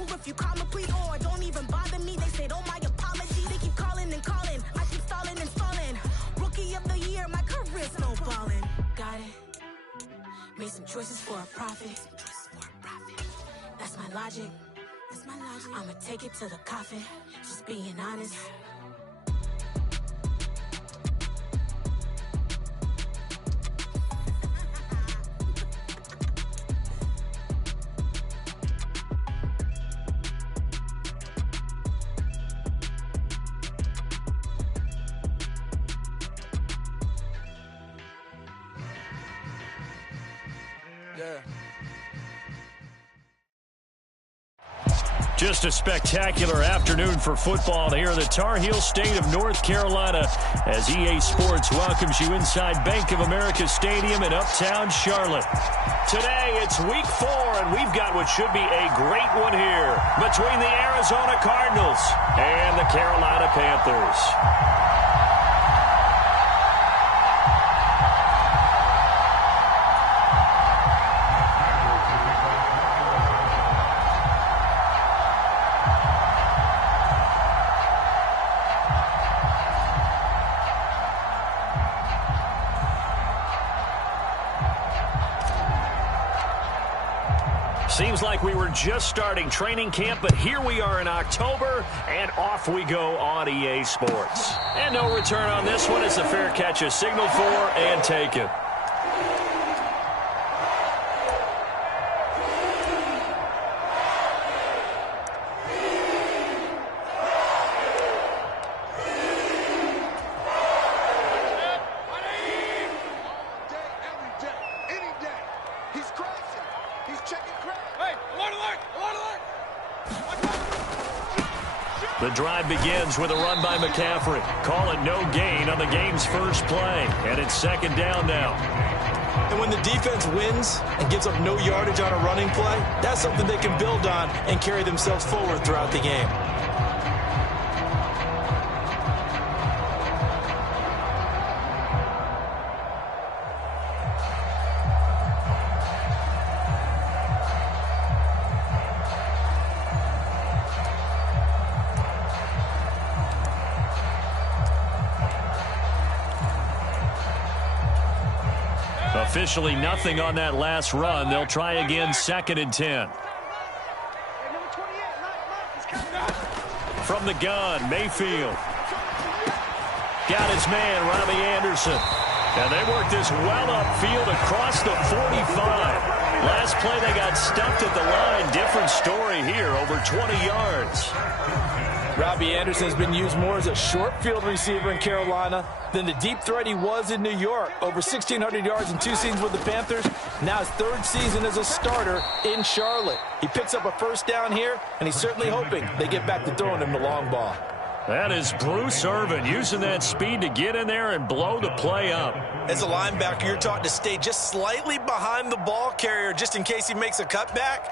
move if you call me, please. Or don't even bother me. They said, oh, my apology. They keep calling and calling. I keep stalling and stalling. Rookie of the year, my career snowballing. Got it. Made some choices for a profit. That's my logic. I'ma take it to the coffin. Just being honest. Just a spectacular afternoon for football here in the Tar Heel state of North Carolina as EA Sports welcomes you inside Bank of America Stadium in Uptown Charlotte. Today, it's week 4, and we've got what should be a great one here between the Arizona Cardinals and the Carolina Panthers. Seems like we were just starting training camp, but here we are in October, and off we go on EA Sports. And no return on this one. It's a fair catch, a signal for, and taken. The drive begins with a run by McCaffrey. Call it no gain on the game's first play. And it's second down now. And when the defense wins and gives up no yardage on a running play, that's something they can build on and carry themselves forward throughout the game. Officially nothing on that last run. They'll try again, 2nd and 10. From the gun, Mayfield. Got his man, Robbie Anderson. And they work this well upfield across the 45. Last play they got stuffed at the line. Different story here, over 20 yards. Robbie Anderson has been used more as a short field receiver in Carolina than the deep threat he was in New York. Over 1,600 yards in 2 seasons with the Panthers. Now his 3rd season as a starter in Charlotte. He picks up a first down here, and he's certainly hoping they get back to throwing him the long ball. That is Bruce Irvin using that speed to get in there and blow the play up. As a linebacker, you're taught to stay just slightly behind the ball carrier just in case he makes a cutback.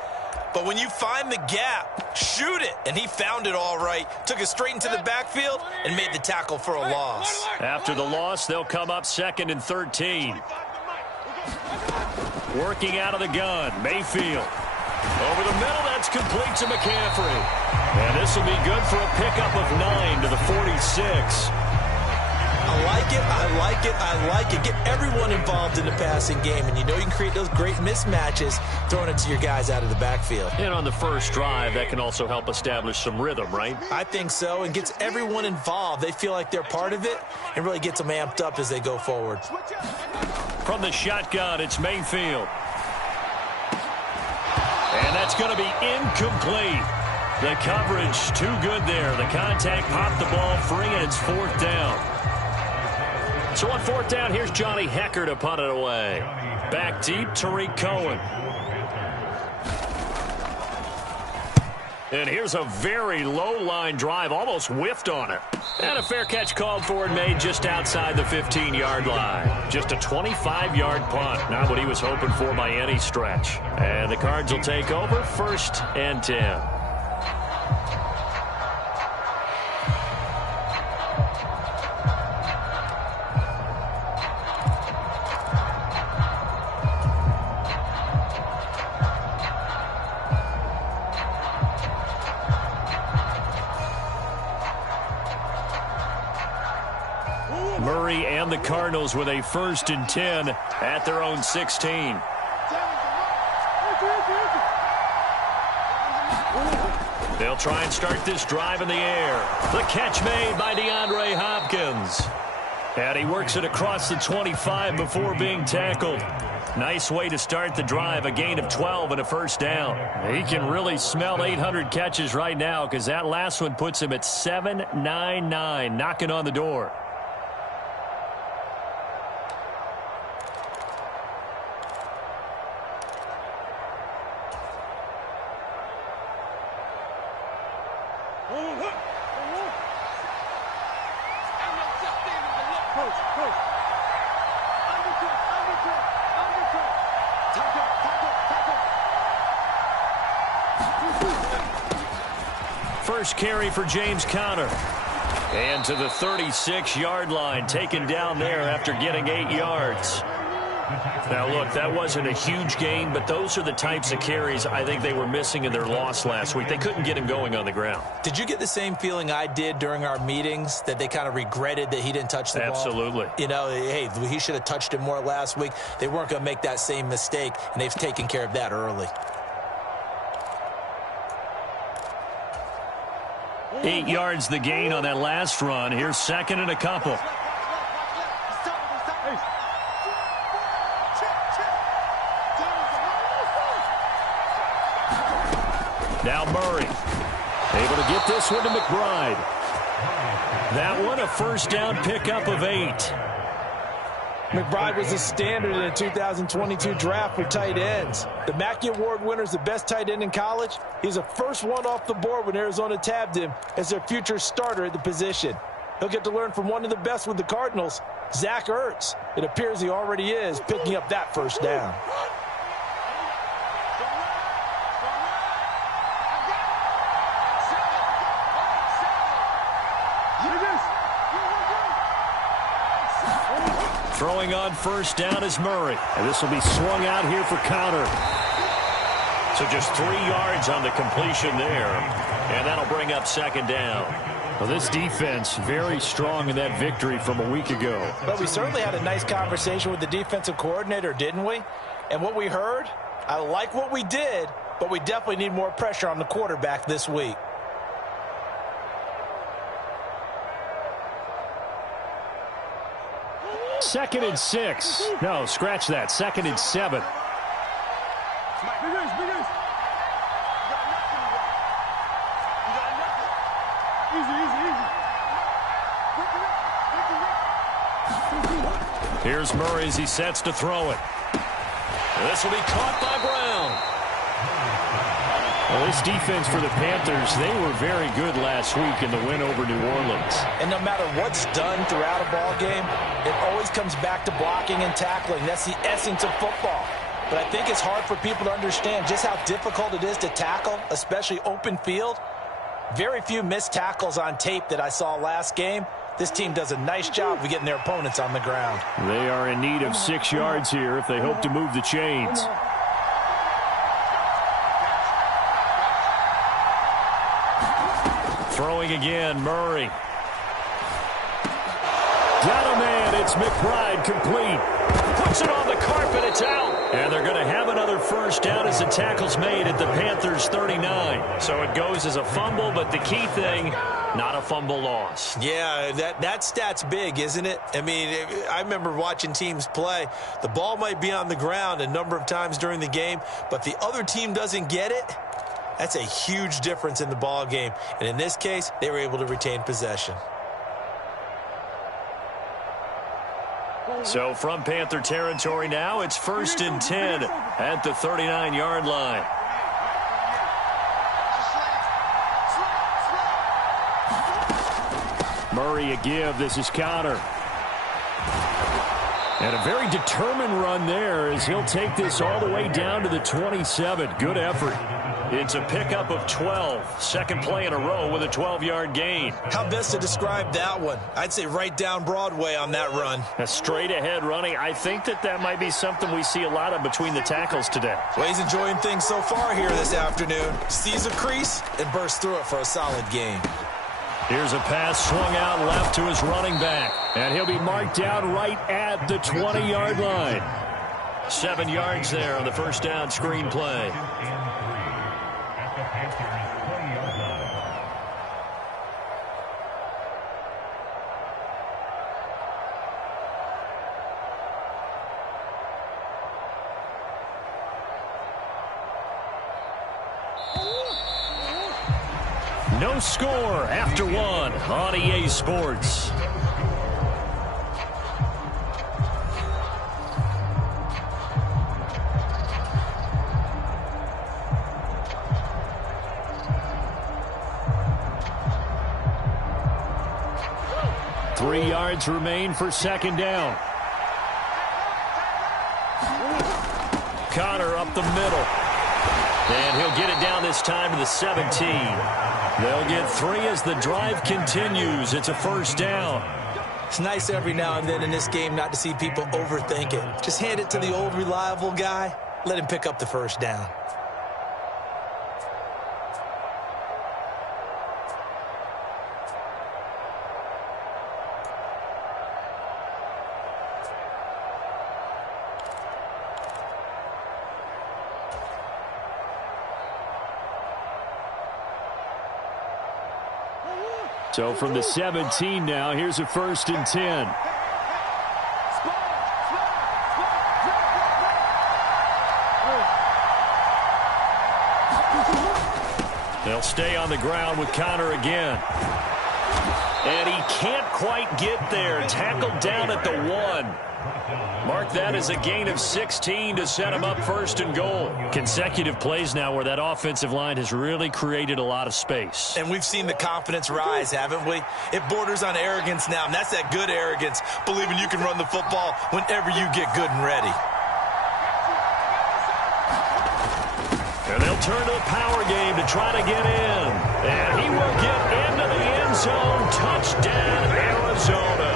But when you find the gap, shoot it. And he found it all right. Took it straight into the backfield and made the tackle for a loss. After the loss, they'll come up 2nd and 13. Working out of the gun, Mayfield. Over the middle, that's complete to McCaffrey. And this will be good for a pickup of 9 to the 46. I like it, I like it, I like it. Get everyone involved in the passing game, and you know you can create those great mismatches throwing it to your guys out of the backfield. And on the first drive, that can also help establish some rhythm, right? I think so, and gets everyone involved. They feel like they're part of it and really gets them amped up as they go forward. From the shotgun, it's Mayfield. And that's going to be incomplete. The coverage too good there. The contact popped the ball free, and it's 4th down. So on 4th down, here's Johnny Hecker to punt it away. Back deep, Tariq Cohen. And here's a very low-line drive, almost whiffed on it. And a fair catch called for and made just outside the 15-yard line. Just a 25-yard punt, not what he was hoping for by any stretch. And the Cards will take over, 1st and 10. the Cardinals with a 1st and 10 at their own 16. They'll try and start this drive in the air. The catch made by DeAndre Hopkins. And he works it across the 25 before being tackled. Nice way to start the drive, a gain of 12 and a 1st down. He can really smell 800 catches right now because that last one puts him at 799, knocking on the door. First carry for James Conner. And to the 36-yard line, taken down there after getting 8 yards. Now, look, that wasn't a huge gain, but those are the types of carries I think they were missing in their loss last week. They couldn't get him going on the ground. Did you get the same feeling I did during our meetings, that they kind of regretted that he didn't touch the ball? Absolutely. You know, hey, he should have touched it more last week. They weren't going to make that same mistake, and they've taken care of that early. 8 yards the gain on that last run. Here's 2nd and a couple. Now Murray. Able to get this one to McBride. That one a 1st down pickup of 8. McBride was a standard in the 2022 draft for tight ends. The Mackey Award winner is the best tight end in college. He's the first one off the board when Arizona tabbed him as their future starter at the position. He'll get to learn from one of the best with the Cardinals, Zach Ertz. It appears he already is picking up that 1st down. Throwing on 1st down is Murray. And this will be swung out here for Conner. So just 3 yards on the completion there. And that'll bring up 2nd down. Well, this defense very strong in that victory from a week ago. But we certainly had a nice conversation with the defensive coordinator, didn't we? And what we heard, I like what we did, but we definitely need more pressure on the quarterback this week. Second and 6. No, scratch that. 2nd and 7. Here's Murray as he sets to throw it. This will be caught by Brown. Well, this defense for the Panthers, they were very good last week in the win over New Orleans. And no matter what's done throughout a ball game, it always comes back to blocking and tackling. That's the essence of football. But I think it's hard for people to understand just how difficult it is to tackle, especially open field. Very few missed tackles on tape that I saw last game. This team does a nice job of getting their opponents on the ground. They are in need of 6 yards here if they hope to move the chains. Throwing again, Murray. Got a man, it's McBride, complete. Puts it on the carpet, it's out. And they're going to have another 1st down as the tackle's made at the Panthers' 39. So it goes as a fumble, but the key thing, not a fumble loss. Yeah, that stat's big, isn't it? I mean, I remember watching teams play. The ball might be on the ground a number of times during the game, but the other team doesn't get it. That's a huge difference in the ball game. And in this case, they were able to retain possession. So from Panther territory now, it's 1st and 10 at the 39-yard line. Murray a give. This is Conner. And a very determined run there as he'll take this all the way down to the 27. Good effort. It's a pickup of 12. Second play in a row with a 12-yard gain. How best to describe that one? I'd say right down Broadway on that run. A straight-ahead running. I think that might be something we see a lot of between the tackles today. Well, he's enjoying things so far here this afternoon. Sees a crease and bursts through it for a solid gain. Here's a pass swung out left to his running back. And he'll be marked down right at the 20-yard line. 7 yards there on the first down screen play. No score after one on EA Sports. Three yards remain for second down. Connor up the middle. And he'll get it down this time to the 17. They'll get 3 as the drive continues. It's a first down. It's nice every now and then in this game not to see people overthink it. Just hand it to the old reliable guy. Let him pick up the first down. So from the 17 now, here's a 1st and 10. They'll stay on the ground with Connor again. And he can't quite get there. Tackled down at the 1. Mark that as a gain of 16 to set him up 1st and goal. Consecutive plays now where that offensive line has really created a lot of space. And we've seen the confidence rise, haven't we? It borders on arrogance now, and that's that good arrogance, believing you can run the football whenever you get good and ready. And they'll turn to the power game to try to get in. And he will get into the end zone. Touchdown, Arizona.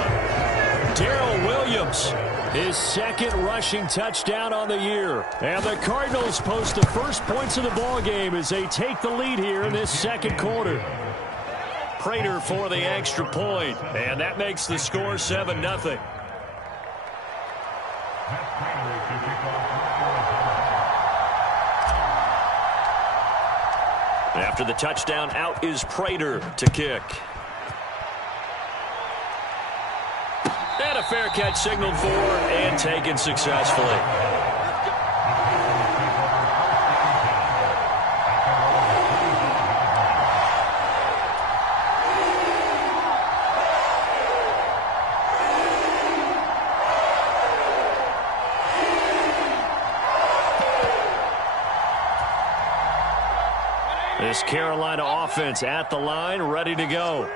Darrell Williams, his 2nd rushing touchdown on the year. And the Cardinals post the first points of the ball game as they take the lead here in this 2nd quarter. Prater for the extra point, and that makes the score 7-0. After the touchdown, out is Prater to kick. And a fair catch signaled for and taken successfully. This Carolina offense at the line, ready to go.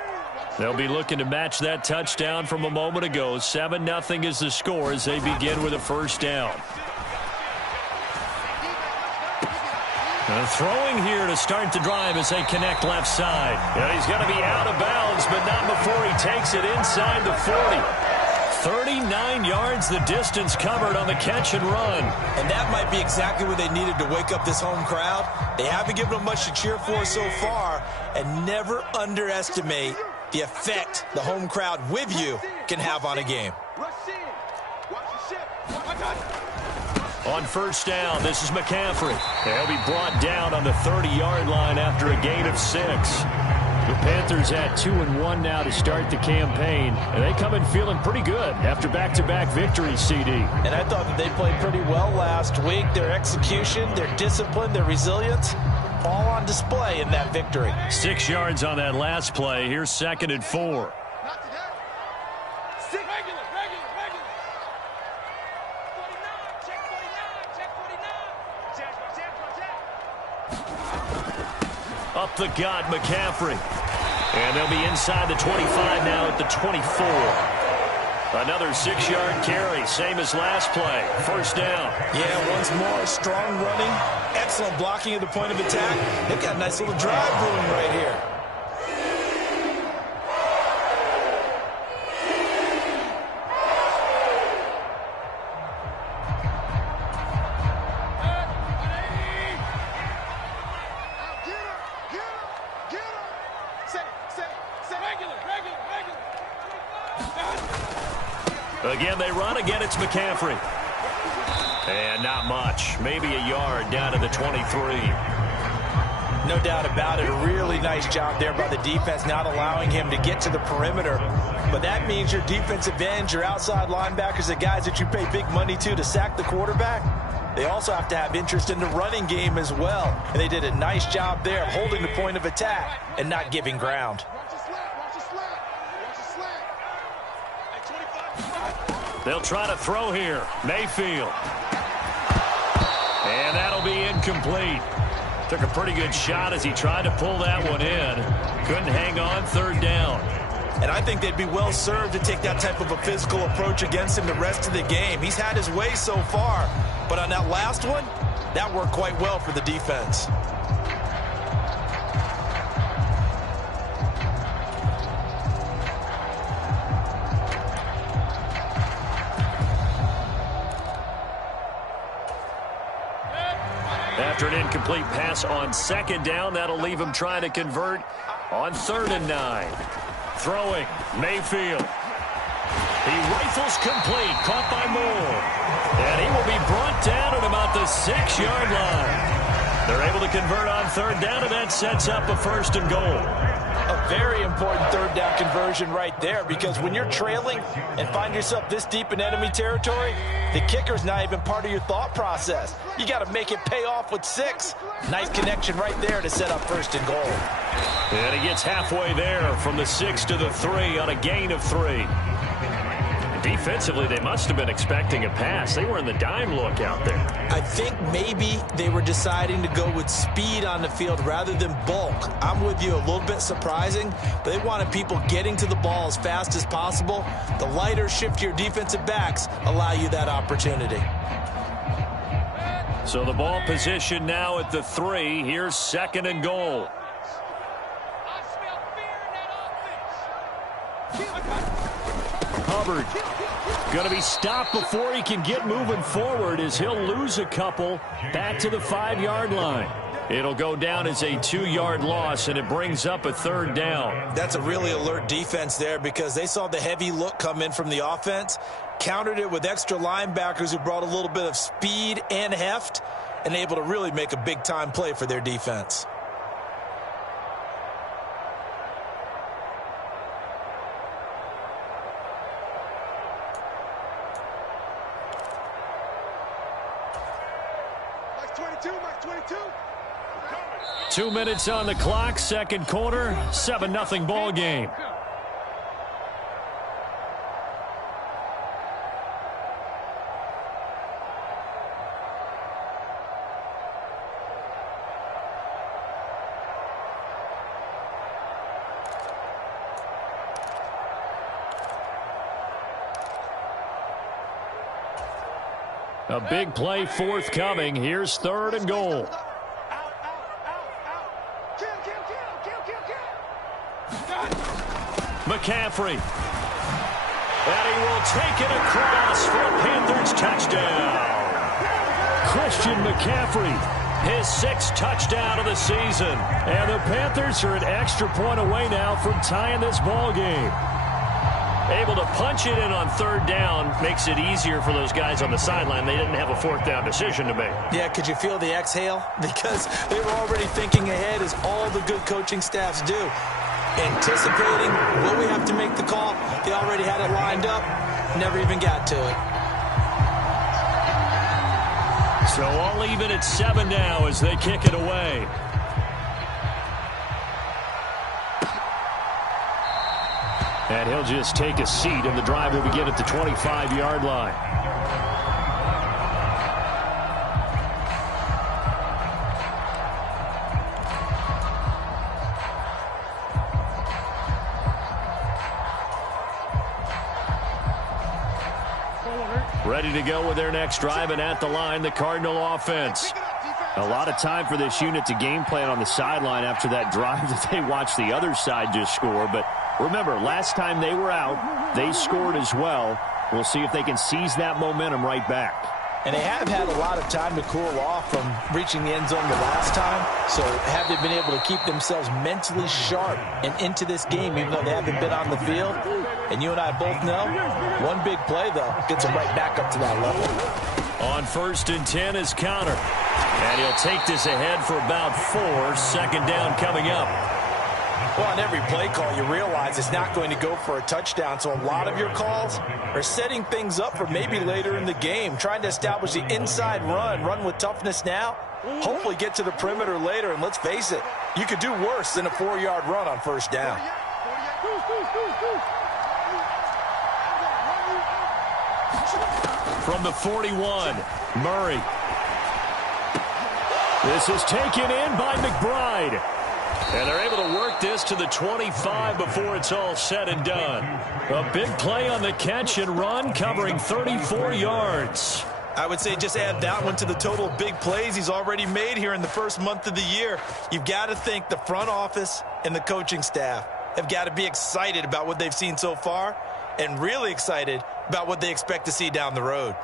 They'll be looking to match that touchdown from a moment ago. 7-0 is the score as they begin with a first down. And throwing here to start the drive as they connect left side. And he's going to be out of bounds, but not before he takes it inside the 40. 39 yards the distance covered on the catch and run. And that might be exactly what they needed to wake up this home crowd. They haven't given them much to cheer for so far, and never underestimate the effect the home crowd with you can have on a game. On first down, this is McCaffrey. They'll be brought down on the 30-yard line after a gain of 6. The Panthers at 2-1 now to start the campaign, and they come in feeling pretty good after back-to-back victories, CD. And I thought that they played pretty well last week. Their execution, their discipline, their resilience, all on display in that victory. 6 yards on that last play. Here's 2nd and 4. Up the gut, McCaffrey. And they'll be inside the 25 now at the 24. Another 6-yard carry, same as last play. First down. Yeah, once more, strong running, excellent blocking at the point of attack. They've got a nice little drive brewing right here. Again, they run. Again, it's McCaffrey. And not much. Maybe a yard down to the 23. No doubt about it. A really nice job there by the defense, not allowing him to get to the perimeter. But that means your defensive ends, your outside linebackers, the guys that you pay big money to sack the quarterback, they also have to have interest in the running game as well. And they did a nice job there of holding the point of attack and not giving ground. They'll try to throw here. Mayfield. And that'll be incomplete. Took a pretty good shot as he tried to pull that one in. Couldn't hang on, third down. And I think they'd be well served to take that type of a physical approach against him the rest of the game. He's had his way so far, but on that last one, that worked quite well for the defense. After an incomplete pass on second down, that'll leave him trying to convert on 3rd and 9. Throwing, Mayfield. He rifles complete, caught by Moore. And he will be brought down at about the 6-yard line. They're able to convert on 3rd down, and that sets up a 1st and goal. A very important 3rd down conversion right there, because when you're trailing and find yourself this deep in enemy territory, the kicker's not even part of your thought process. You got to make it pay off with 6. Nice connection right there to set up 1st and goal. And he gets halfway there from the 6 to the 3 on a gain of 3. Defensively, they must have been expecting a pass. They were in the dime look out there. I think maybe they were deciding to go with speed on the field rather than bulk. I'm with you, a little bit surprising, but they wanted people getting to the ball as fast as possible. The lighter, shiftier defensive backs allow you that opportunity. So the ball position now at the 3. Here's 2nd and goal. Hubbard going to be stopped before he can get moving forward as he'll lose a couple back to the 5-yard line. It'll go down as a 2-yard loss, and it brings up a 3rd down. That's a really alert defense there, because they saw the heavy look come in from the offense, countered it with extra linebackers who brought a little bit of speed and heft, and able to really make a big-time play for their defense. Mike 22. 2 minutes on the clock, 2nd quarter, 7-0 ball game. A big play forthcoming. Here's 3rd and goal. McCaffrey. And he will take it across for a Panthers touchdown. Christian McCaffrey, his 6th touchdown of the season. And the Panthers are an extra point away now from tying this ball game. Able to punch it in on 3rd down makes it easier for those guys on the sideline. They didn't have a 4th down decision to make. Yeah, could you feel the exhale? Because they were already thinking ahead, as all the good coaching staffs do. Anticipating, will we have to make the call? They already had it lined up, never even got to it. So all even at 7 now as they kick it away. And he'll just take a seat, and the drive will begin at the 25-yard line. Ready to go with their next drive, and at the line, the Cardinal offense. A lot of time for this unit to game plan on the sideline after that drive that they watched the other side just score. But remember, last time they were out, they scored as well. We'll see if they can seize that momentum right back. And they have had a lot of time to cool off from reaching the end zone the last time. So have they been able to keep themselves mentally sharp and into this game, even though they haven't been on the field? And you and I both know, one big play, though, gets him right back up to that level. On 1st and 10 is Connor. And he'll take this ahead for about 4. 2nd down coming up. Well, on every play call, you realize it's not going to go for a touchdown. So a lot of your calls are setting things up for maybe later in the game, trying to establish the inside run with toughness now, hopefully get to the perimeter later. And let's face it, you could do worse than a 4-yard run on 1st down. From the 41, Murray. This is taken in by McBride. And they're able to work this to the 25 before it's all said and done. A big play on the catch and run, covering 34 yards. I would say just add that one to the total big plays he's already made here in the first month of the year. You've got to think the front office and the coaching staff have got to be excited about what they've seen so far and really excited about what they expect to see down the road.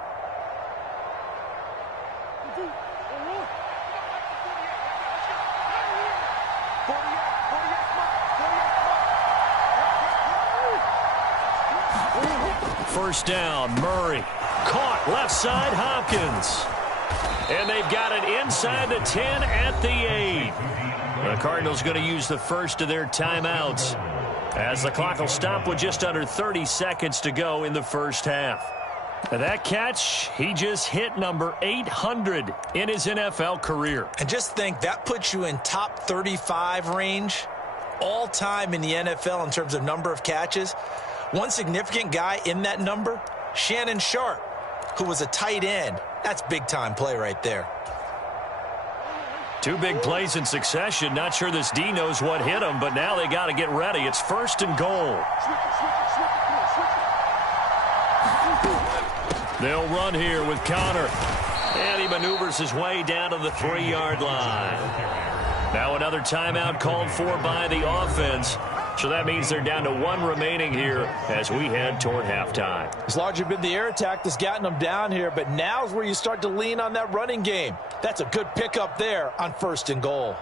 First down, Murray. Caught left side, Hopkins. And they've got it inside the 10 at the 8. The Cardinals going to use the first of their timeouts as the clock will stop with just under 30 seconds to go in the first half. And that catch, he just hit number 800 in his NFL career. And just think, that puts you in top 35 range all time in the NFL in terms of number of catches. One significant guy in that number, Shannon Sharp, who was a tight end. That's big-time play right there. 2 big plays in succession. Not sure this D knows what hit him, but now they got to get ready. It's 1st and goal. They'll run here with Connor. And he maneuvers his way down to the 3-yard line. Now another timeout called for by the offense. So that means they're down to 1 remaining here as we head toward halftime. It's largely been the air attack that's gotten them down here, but now's where you start to lean on that running game. That's a good pickup there on 1st and goal.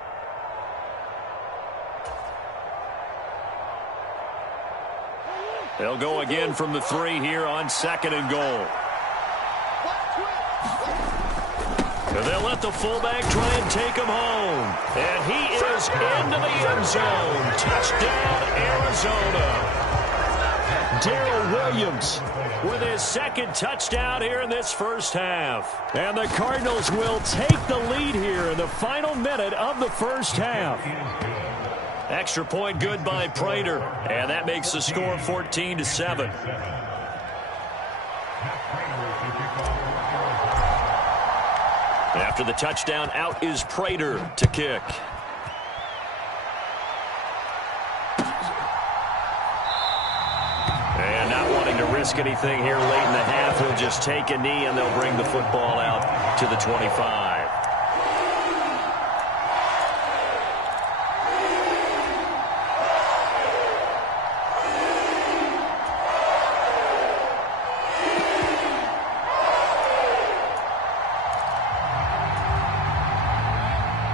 They'll go again from the 3 here on 2nd and goal. And they'll let the fullback try and take him home. And he is into the end zone. Touchdown, Arizona. Darrell Williams with his 2nd touchdown here in this first half. And the Cardinals will take the lead here in the final minute of the first half. Extra point good by Prater. And that makes the score 14-7. After the touchdown, out is Prater to kick. And not wanting to risk anything here late in the half, he'll just take a knee and they'll bring the football out to the 25.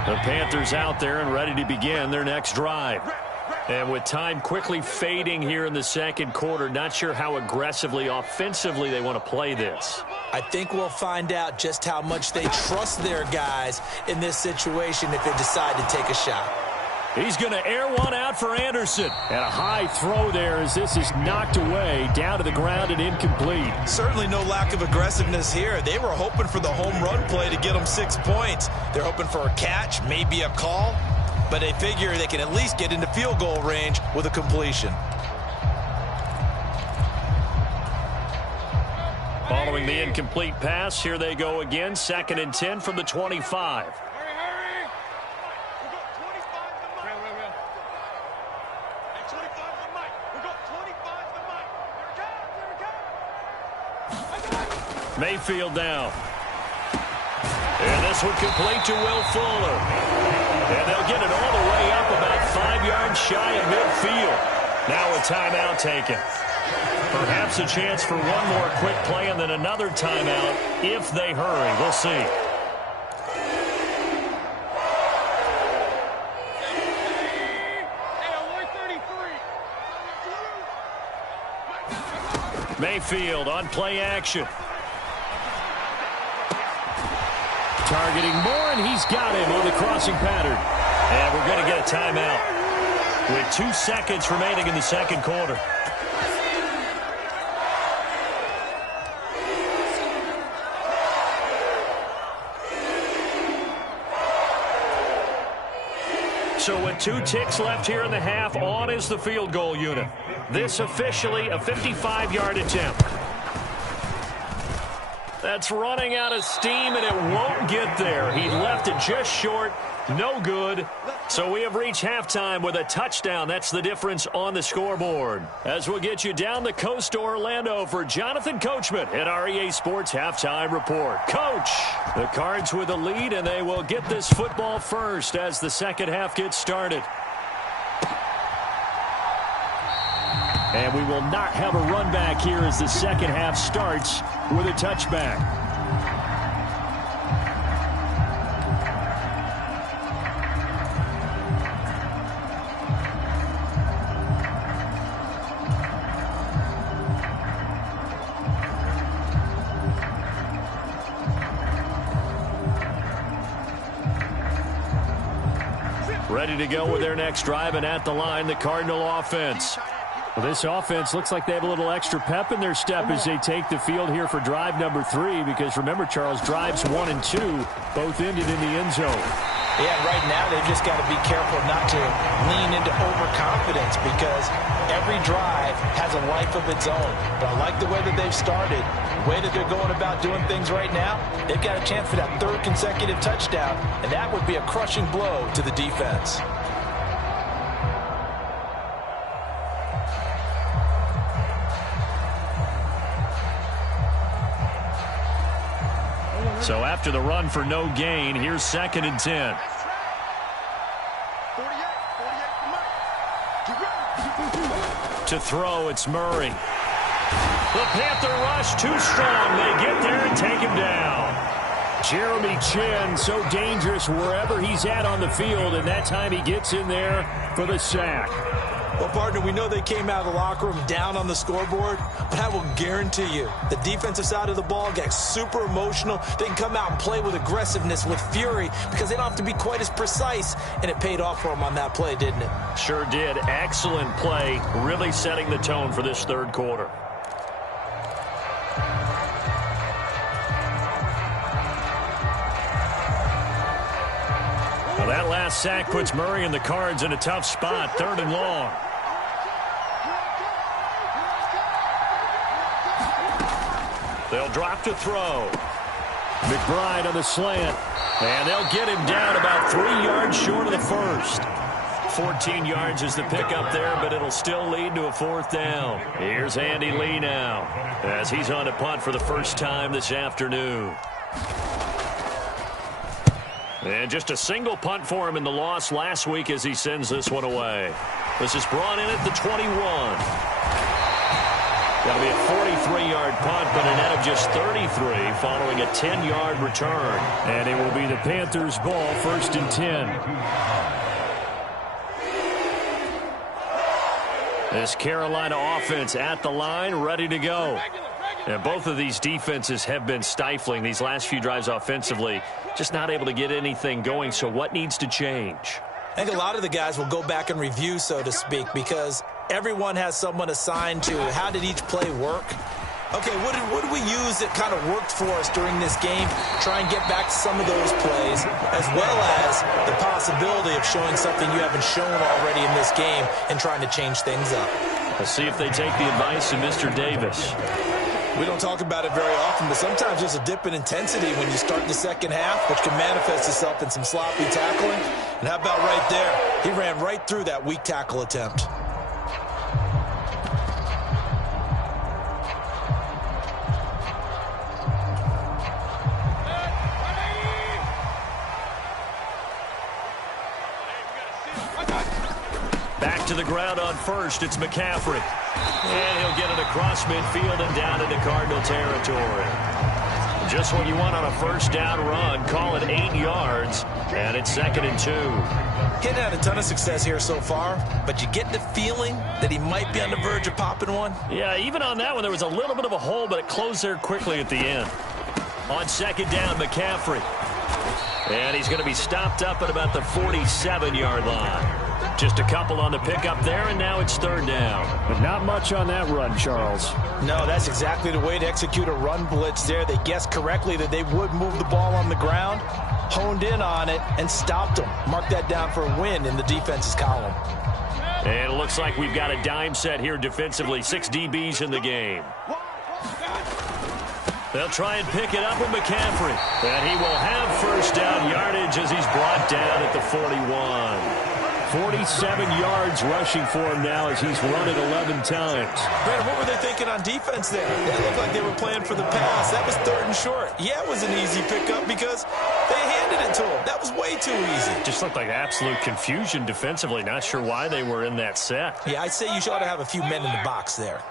The Panthers out there and ready to begin their next drive. And with time quickly fading here in the 2nd quarter, not sure how aggressively, offensively they want to play this. I think we'll find out just how much they trust their guys in this situation if they decide to take a shot. He's going to air one out for Anderson. And a high throw there as this is knocked away, down to the ground and incomplete. Certainly no lack of aggressiveness here. They were hoping for the home run play to get them 6 points. They're hoping for a catch, maybe a call, but they figure they can at least get into field goal range with a completion. Following the incomplete pass, here they go again. 2nd and 10 from the 25. Mayfield now. And this one complete to Will Fuller. And they'll get it all the way up about 5 yards shy of midfield. Now a timeout taken. Perhaps a chance for one more quick play and then another timeout if they hurry. We'll see. Mayfield on play action. Targeting Moore, and he's got him on the crossing pattern. And we're going to get a timeout with 2 seconds remaining in the second quarter. So with 2 ticks left here in the half, on is the field goal unit. This officially a 55-yard attempt. That's running out of steam, and it won't get there. He left it just short. No good. So we have reached halftime with a touchdown. That's the difference on the scoreboard. As we'll get you down the coast to Orlando for Jonathan Coachman at our EA Sports Halftime Report. Coach, the Cards with a lead, and they will get this football first as the second half gets started. And we will not have a run back here as the second half starts with a touchback. Ready to go with their next drive, and at the line, the Cardinal offense. Well, this offense looks like they have a little extra pep in their step as they take the field here for drive number 3, because remember, Charles, drives 1 and 2 both ended in the end zone. Yeah, right now they've just got to be careful not to lean into overconfidence, because every drive has a life of its own. But I like the way that they've started, the way that they're going about doing things right now. They've got a chance for that 3rd consecutive touchdown, and that would be a crushing blow to the defense. So after the run for no gain, here's 2nd and 10. To throw, it's Murray. The Panther rush too strong. They get there and take him down. Jeremy Chin, so dangerous wherever he's at on the field, and that time he gets in there for the sack. Well, partner, we know they came out of the locker room down on the scoreboard, but I will guarantee you the defensive side of the ball gets super emotional. They can come out and play with aggressiveness, with fury, because they don't have to be quite as precise, and it paid off for them on that play, didn't it? Sure did. Excellent play, really setting the tone for this 3rd quarter. Well, that last sack puts Murray and the Cards in a tough spot, 3rd and long. They'll drop to throw. McBride on the slant. And they'll get him down about 3 yards short of the first. 14 yards is the pickup there, but it'll still lead to a 4th down. Here's Andy Lee now as he's on a punt for the first time this afternoon. And just a single punt for him in the loss last week as he sends this one away. This is brought in at the 21. That'll be a 43-yard punt, but a net of just 33 following a 10-yard return. And it will be the Panthers' ball, 1st and 10. This Carolina offense at the line, ready to go. And both of these defenses have been stifling these last few drives offensively. Just not able to get anything going, so what needs to change? I think a lot of the guys will go back and review, so to speak, because everyone has someone assigned to how did each play work. Okay, what did we use that kind of worked for us during this game? Try and get back to some of those plays, as well as the possibility of showing something you haven't shown already in this game and trying to change things up. Let's see if they take the advice of Mr. Davis. We don't talk about it very often, but sometimes there's a dip in intensity when you start the second half, which can manifest itself in some sloppy tackling. And how about right there? He ran right through that weak tackle attempt. Back to the ground on first, it's McCaffrey. And he'll get it across midfield and down into Cardinal territory. Just what you want on a first down run. Call it 8 yards, and it's 2nd and 2. He hadn't had a ton of success here so far, but you get the feeling that he might be on the verge of popping one. Yeah, even on that one, there was a little bit of a hole, but it closed there quickly at the end. On 2nd down, McCaffrey. And he's going to be stopped up at about the 47-yard line. Just a couple on the pickup there, and now it's 3rd down. But not much on that run, Charles. No, that's exactly the way to execute a run blitz there. They guessed correctly that they would move the ball on the ground, honed in on it, and stopped them. Mark that down for a win in the defense's column. And it looks like we've got a dime set here defensively. 6 DBs in the game. They'll try and pick it up with McCaffrey. And he will have first down yardage as he's brought down at the 41. 47 yards rushing for him now as he's run it 11 times. Brandon, what were they thinking on defense there? It looked like they were playing for the pass. That was 3rd and short. Yeah, it was an easy pickup because they handed it to him. That was way too easy. Just looked like absolute confusion defensively. Not sure why they were in that set. Yeah, I'd say you ought to have a few men in the box there.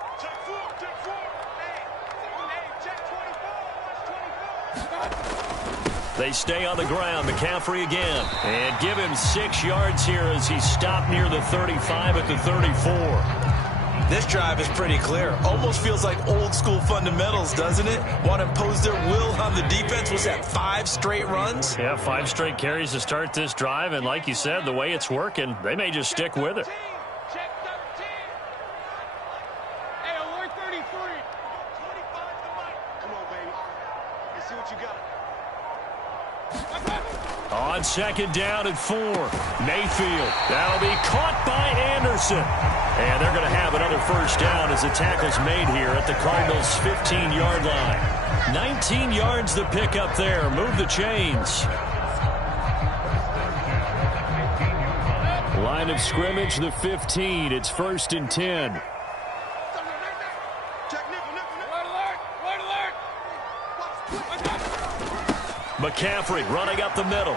They stay on the ground. McCaffrey again. And give him 6 yards here as he's stopped near the 35 at the 34. This drive is pretty clear. Almost feels like old school fundamentals, doesn't it? Want to impose their will on the defense. Was that 5 straight runs? Yeah, 5 straight carries to start this drive. And like you said, the way it's working, they may just stick with it. On 2nd down and 4. Mayfield. That'll be caught by Anderson. And they're going to have another first down as the tackle's made here at the Cardinals' 15-yard line. 19 yards the pick up there. Move the chains. Line of scrimmage, the 15. It's 1st and 10. McCaffrey running up the middle.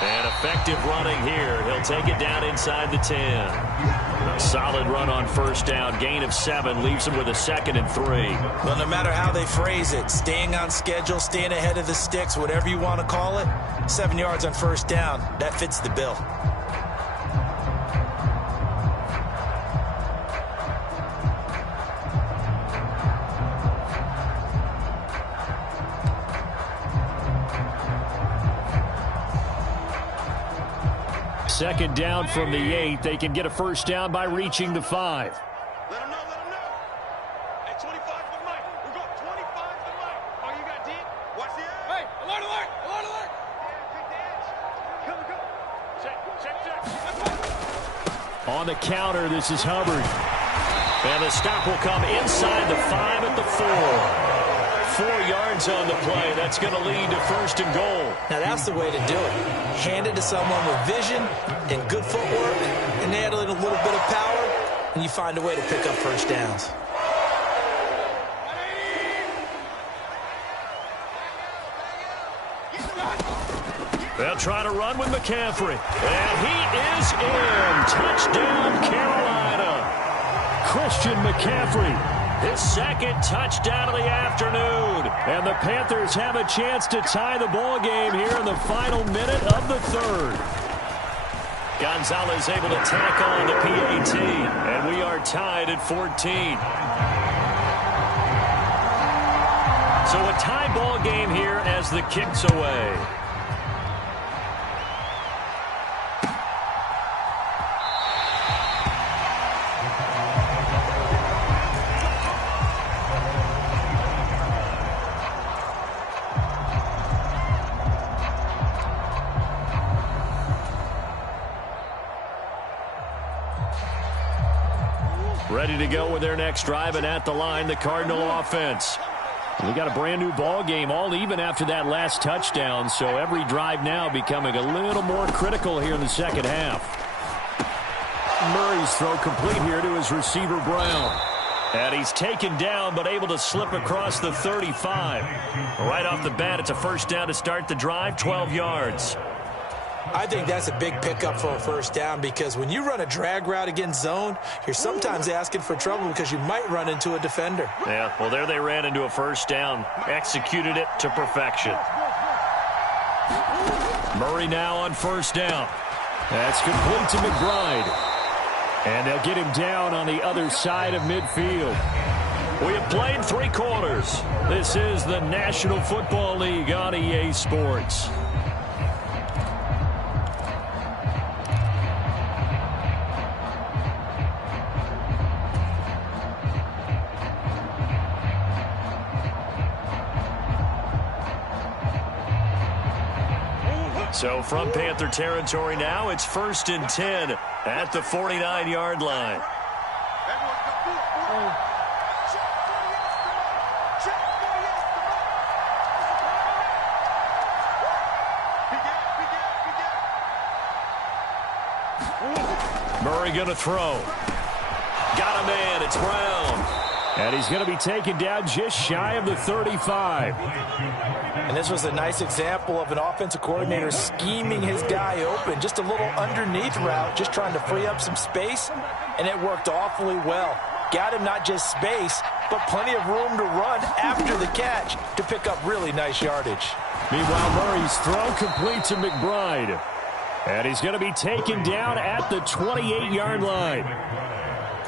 And effective running here. He'll take it down inside the 10. A solid run on first down. Gain of 7 leaves him with a 2nd and 3. Well, no matter how they phrase it, staying on schedule, staying ahead of the sticks, whatever you want to call it, 7 yards on first down, that fits the bill. Second down from the 8. They can get a first down by reaching the 5. Let him know. Hey, 25 to the mic. We're going 25 to the mic. Oh, you got deep? Watch the edge. Hey, alert. Yeah, check. On the counter, this is Hubbard. And the stop will come inside the 5 at the 4. 4 yards on the play. That's going to lead to 1st and goal. Now, that's the way to do it. Hand it to someone with vision and good footwork, and add a little bit of power, and you find a way to pick up first downs. They'll try to run with McCaffrey. And he is in. Touchdown, Carolina. Christian McCaffrey. His 2nd touchdown of the afternoon. And the Panthers have a chance to tie the ball game here in the final minute of the 3rd. Gonzalez able to tack on the PAT. And we are tied at 14. So a tie ball game here as the kick's away. Ready to go with their next drive, and at the line, the Cardinal offense. We got a brand new ball game, all even after that last touchdown, so every drive now becoming a little more critical here in the second half. Murray's throw complete here to his receiver, Brown. And he's taken down, but able to slip across the 35. Right off the bat, it's a first down to start the drive, 12 yards. I think that's a big pickup for a first down because when you run a drag route against zone, you're sometimes asking for trouble because you might run into a defender. Yeah, well, there they ran into a first down. Executed it to perfection. Murray now on first down. That's complete to McBride. And they'll get him down on the other side of midfield. We have played 3 quarters. This is the National Football League on EA Sports. So from Panther territory now, it's 1st and 10 at the 49-yard line. Murray going to throw. Got a man. It's Brown. And he's going to be taken down just shy of the 35. And this was a nice example of an offensive coordinator scheming his guy open. Just a little underneath route, just trying to free up some space, and it worked awfully well. Got him not just space, but plenty of room to run after the catch to pick up really nice yardage. Meanwhile, Murray's throw complete to McBride. And he's going to be taken down at the 28-yard line.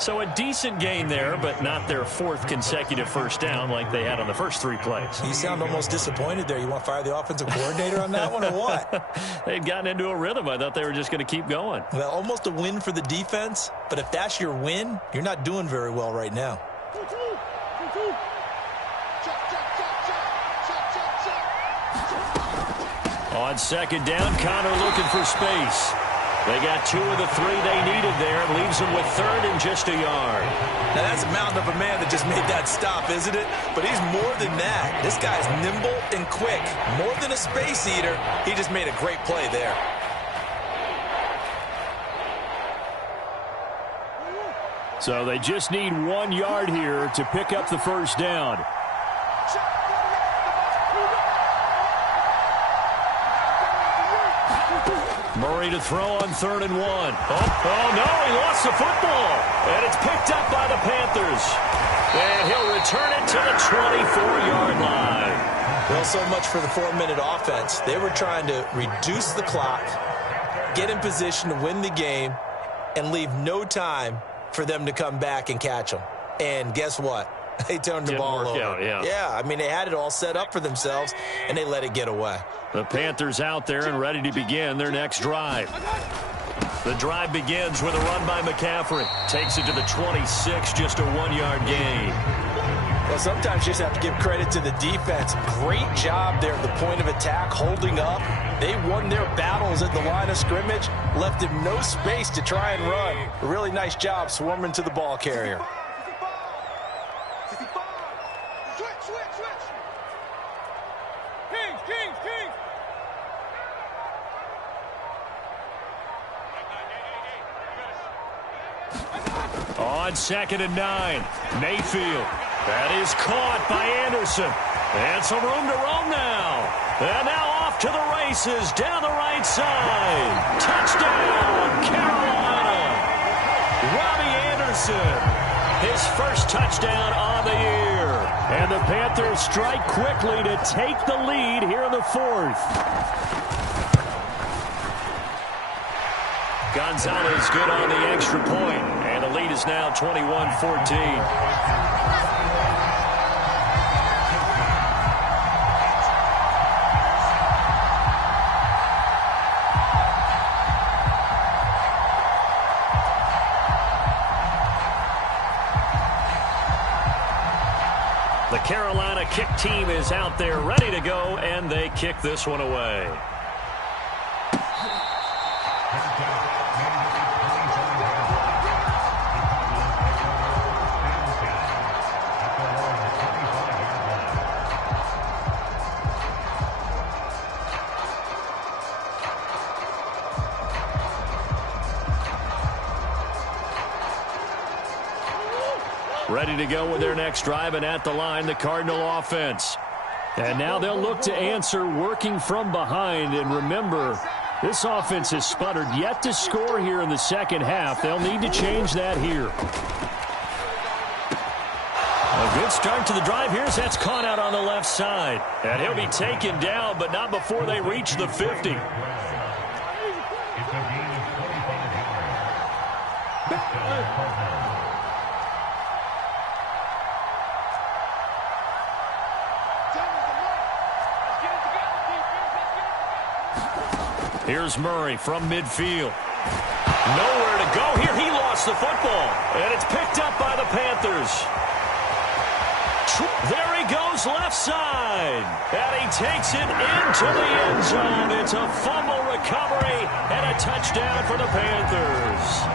So a decent gain there, but not their 4th consecutive first down like they had on the first 3 plays. You sound almost disappointed there. You want to fire the offensive coordinator on that one or what? They'd gotten into a rhythm. I thought they were just going to keep going. Well, almost a win for the defense, but if that's your win, you're not doing very well right now. On 2nd down, Connor looking for space. They got 2 of the 3 they needed there. It leaves them with 3rd and just a yard. Now, that's a mountain of a man that just made that stop, isn't it? But he's more than that. This guy's nimble and quick. More than a space eater, he just made a great play there. So they just need 1 yard here to pick up the first down. Murray to throw on 3rd and 1. Oh, no, he lost the football. And it's picked up by the Panthers. And he'll return it to the 24-yard line. Well, so much for the 4-minute offense. They were trying to reduce the clock, get in position to win the game, and leave no time for them to come back and catch them. And guess what? They turned the ball over. Yeah, I mean, they had it all set up for themselves, and they let it get away. The Panthers out there and ready to begin their next drive. The drive begins with a run by McCaffrey. Takes it to the 26, just a 1-yard gain. Well, sometimes you just have to give credit to the defense. Great job there at the point of attack, holding up. They won their battles at the line of scrimmage, left him no space to try and run. A really nice job swarming to the ball carrier. On 2nd and 9, Mayfield. That is caught by Anderson. And some room to roam now. And now off to the races down the right side. Touchdown, Carolina. Robbie Anderson, his first touchdown on the year. And the Panthers strike quickly to take the lead here in the 4th. Gonzalez good on the extra point, and the lead is now 21-14. The Carolina kick team is out there ready to go, and they kick this one away. Ready to go with their next drive, and at the line, the Cardinal offense. And now they'll look to answer working from behind. And remember, This offense has sputtered yet to score here in the second half. They'll need to change that here. A good start to the drive here as that's caught out on the left side. And he'll be taken down, but not before they reach the 50. Here's Murray from midfield. Nowhere to go here. He lost the football. And it's picked up by the Panthers. There he goes left side. And he takes it into the end zone. It's a fumble recovery and a touchdown for the Panthers.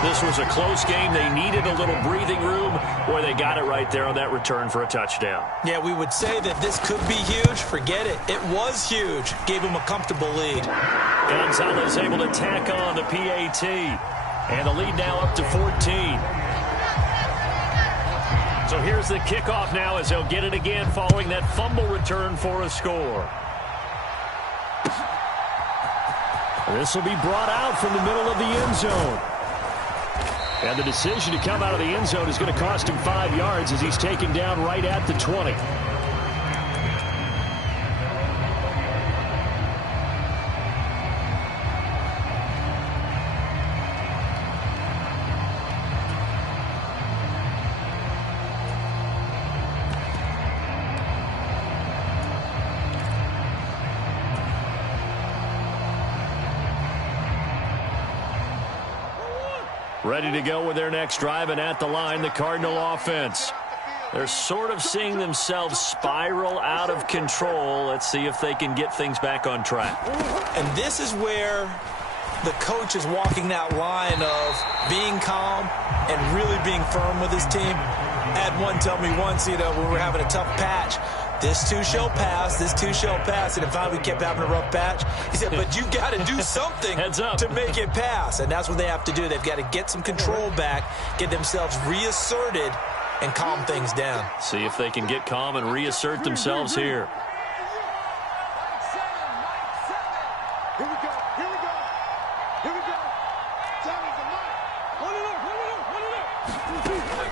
This was a close game. They needed a little breathing room. Boy, they got it right there on that return for a touchdown. Yeah, we would say that this could be huge. Forget it. It was huge. Gave him a comfortable lead. Gonzalez able to tack on the PAT. And the lead now up to 14. So here's the kickoff now as they'll get it again following that fumble return for a score. This will be brought out from the middle of the end zone. And the decision to come out of the end zone is going to cost him 5 yards as he's taken down right at the 20. Ready to go with their next drive, and at the line, the Cardinal offense. They're sort of seeing themselves spiral out of control. Let's see if they can get things back on track. And this is where the coach is walking that line of being calm and really being firm with his team. I had one tell me once, when we were having a tough patch, this too shall pass, this too shall pass. And finally we kept having a rough patch. He said, but you got to do something to make it pass. And that's what they have to do. They've got to get some control back, get themselves reasserted, and calm things down. See if they can get calm and reassert themselves here.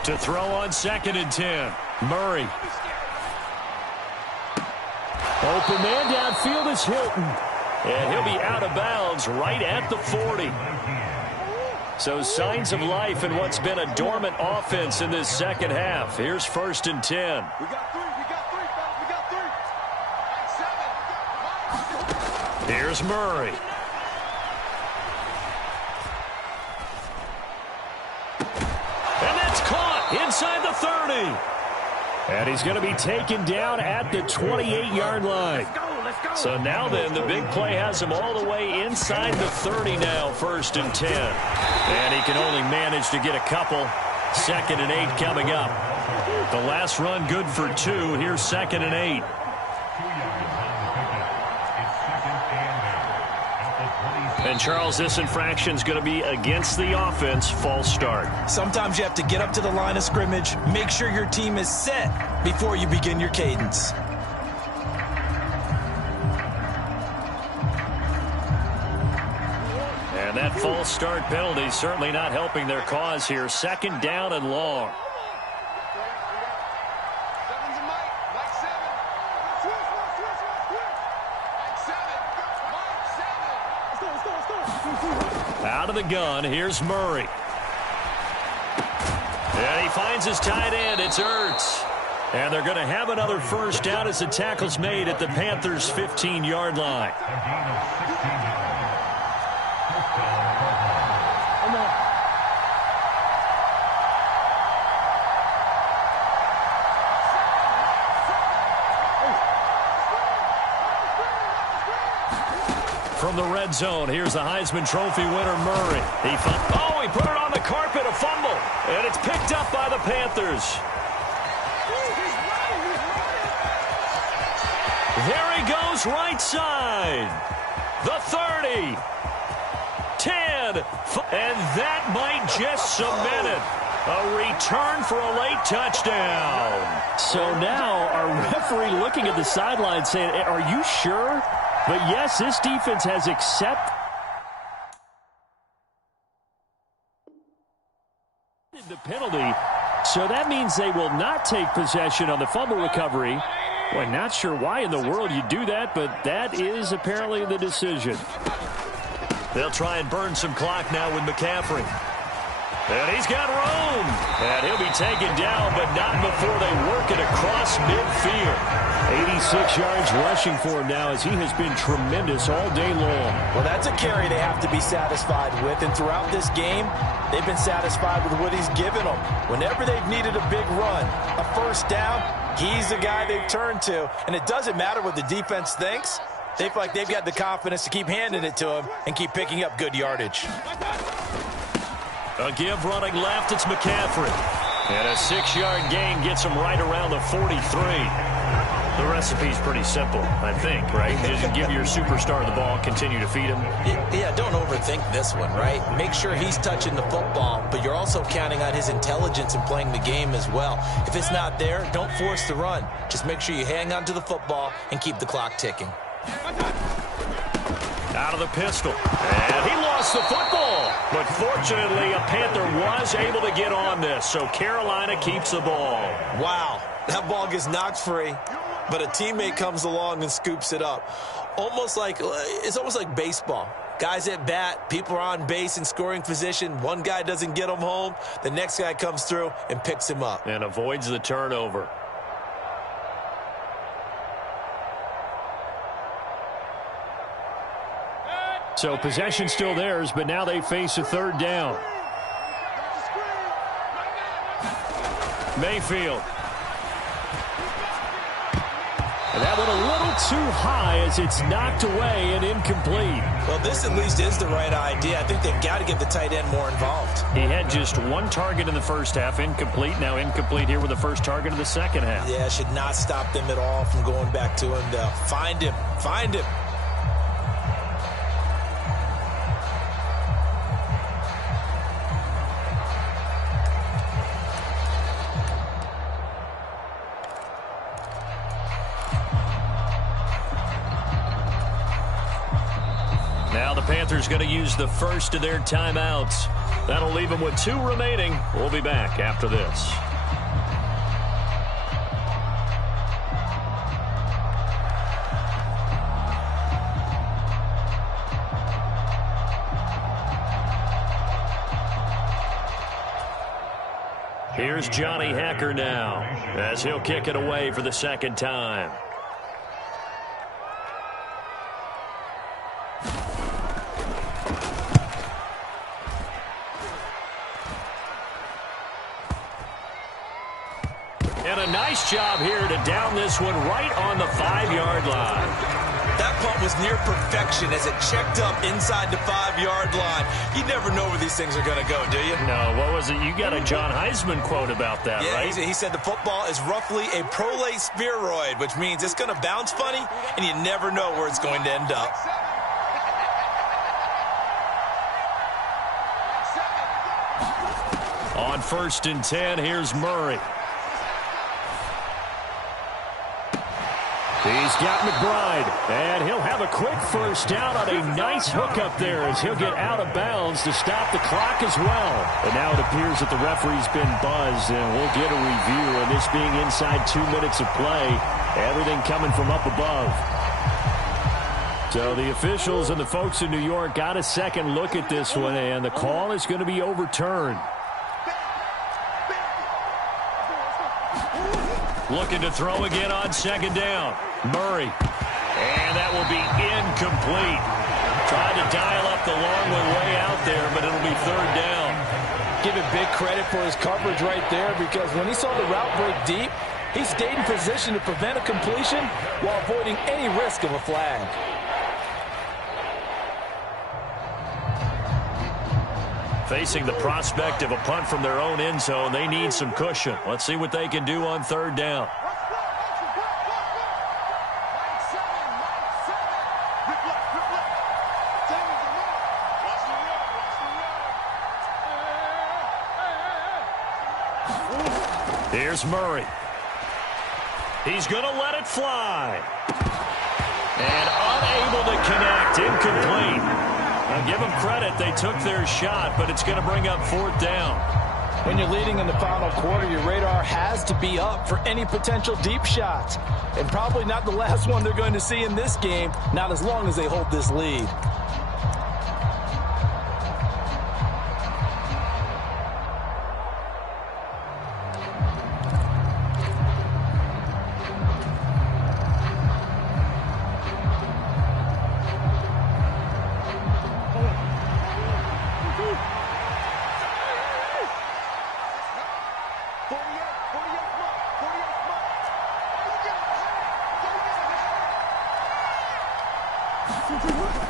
To throw on 2nd and 10. Murray. Open man downfield is Hilton. And he'll be out of bounds right at the 40. So signs of life in what's been a dormant offense in this second half. Here's 1st and 10. We got three, fellas. We got three. 7. Here's Murray. And that's caught inside the 30. And he's going to be taken down at the 28-yard line. Let's go. So now then, the big play has him all the way inside the 30 now, 1st and 10. And he can only manage to get a couple. 2nd and 8 coming up. The last run good for 2. Here's 2nd and 8. And, Charles, this infraction's going to be against the offense. False start. Sometimes you have to get up to the line of scrimmage, make sure your team is set before you begin your cadence. And that false start penalty certainly not helping their cause here. 2nd down and long. Out of the gun, here's Murray. And he finds his tight end. It's Ertz. And they're going to have another 1st down as the tackle's made at the Panthers' 15-yard line. From the red zone, here's the Heisman Trophy winner, Murray. He put it on the carpet, a fumble. And it's picked up by the Panthers. There he goes, right side. The 30. 10. And that might just cement it. A return for a late touchdown. So now our referee looking at the sideline saying, are you sure? But yes, this defense has accepted the penalty, so that means they will not take possession on the fumble recovery. Well, not sure why in the world you do that, but that is apparently the decision. They'll try and burn some clock now with McCaffrey. And he's got room. And he'll be taken down, but not before they work it across midfield. 86 yards rushing for him now as he has been tremendous all day long. Well, that's a carry they have to be satisfied with. And throughout this game, they've been satisfied with what he's given them. Whenever they've needed a big run, a first down, he's the guy they've turned to. And it doesn't matter what the defense thinks. They feel like they've got the confidence to keep handing it to him and keep picking up good yardage. A give running left, it's McCaffrey. And a 6-yard gain gets him right around the 43. The recipe's pretty simple, I think, right? Just give your superstar the ball, continue to feed him. Yeah, don't overthink this one, right? Make sure he's touching the football, but you're also counting on his intelligence in playing the game as well. If it's not there, don't force the run. Just make sure you hang on to the football and keep the clock ticking. Out of the pistol. And he lost the football. But fortunately, a Panther was able to get on this, so Carolina keeps the ball. Wow, that ball gets knocked free, but a teammate comes along and scoops it up. It's almost like baseball. Guys at bat, people are on base in scoring position. One guy doesn't get him home. The next guy comes through and picks him up. And avoids the turnover. So possession still theirs, but now they face a third down. Mayfield. And that one a little too high as it's knocked away and incomplete. Well, this at least is the right idea. I think they've got to get the tight end more involved. He had just one target in the first half, incomplete. Now incomplete here with the first target of the second half. Yeah, should not stop them at all from going back to him to find him. Find him. Now the Panthers going to use the first of their timeouts. That'll leave them with 2 remaining. We'll be back after this. Here's Johnny Hacker now as he'll kick it away for the second time. And a nice job here to down this one right on the 5-yard line. That punt was near perfection as it checked up inside the 5-yard line. You never know where these things are going to go, do you? No, what was it? You got a John Heisman quote about that, yeah, right? He said the football is roughly a prolate spheroid, which means it's going to bounce funny, and you never know where it's going to end up. On 1st and 10, here's Murray. He's got McBride, and he'll have a quick first down on a nice hookup there as he'll get out of bounds to stop the clock as well. And now it appears that the referee's been buzzed, and we'll get a review. And this being inside 2 minutes of play, everything coming from up above. So the officials and the folks in New York got a second look at this one, and the call is going to be overturned. Looking to throw again on 2nd down. Murray. And that will be incomplete. Tried to dial up the long way out there, but it'll be 3rd down. Give it big credit for his coverage right there, because when he saw the route break deep, he stayed in position to prevent a completion while avoiding any risk of a flag. Facing the prospect of a punt from their own end zone, they need some cushion. Let's see what they can do on 3rd down. Here's Murray. He's going to let it fly. And unable I'll give them credit. They took their shot, but it's going to bring up 4th down. When you're leading in the final quarter, your radar has to be up for any potential deep shots. And probably not the last one they're going to see in this game, not as long as they hold this lead.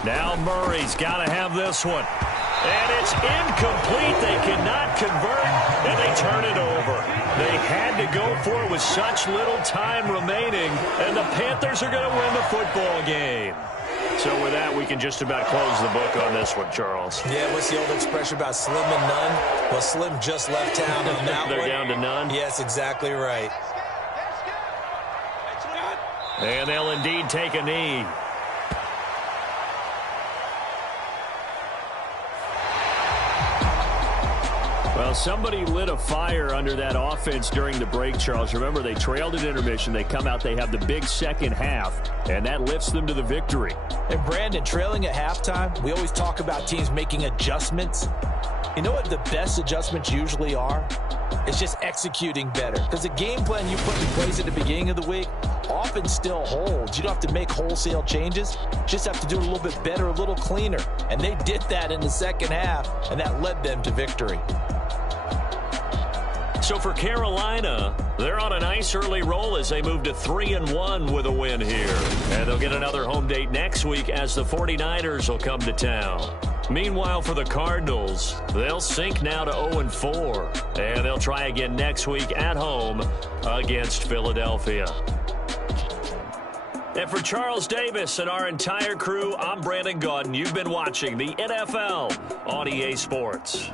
Now Murray's got to have this one. And it's incomplete. They cannot convert, and they turn it over. They had to go for it with such little time remaining, and the Panthers are going to win the football game. So with that, we can just about close the book on this one, Charles. Yeah, what's the old expression about slim and none? Well, Slim just left town on that They're one. down to none? Yes, exactly right. And they'll indeed take a knee. Well, somebody lit a fire under that offense during the break, Charles. Remember, they trailed at intermission. They come out, they have the big second half, and that lifts them to the victory. And Brandon, trailing at halftime, we always talk about teams making adjustments. You know what the best adjustments usually are? It's just executing better. Because the game plan you put in place at the beginning of the week often still holds. You don't have to make wholesale changes. Just have to do it a little bit better, a little cleaner. And they did that in the second half, and that led them to victory. So for Carolina, they're on a nice early roll as they move to 3-1 with a win here. And they'll get another home date next week as the 49ers will come to town. Meanwhile, for the Cardinals, they'll sink now to 0-4. And they'll try again next week at home against Philadelphia. And for Charles Davis and our entire crew, I'm Brandon Gaudin. You've been watching the NFL on EA Sports.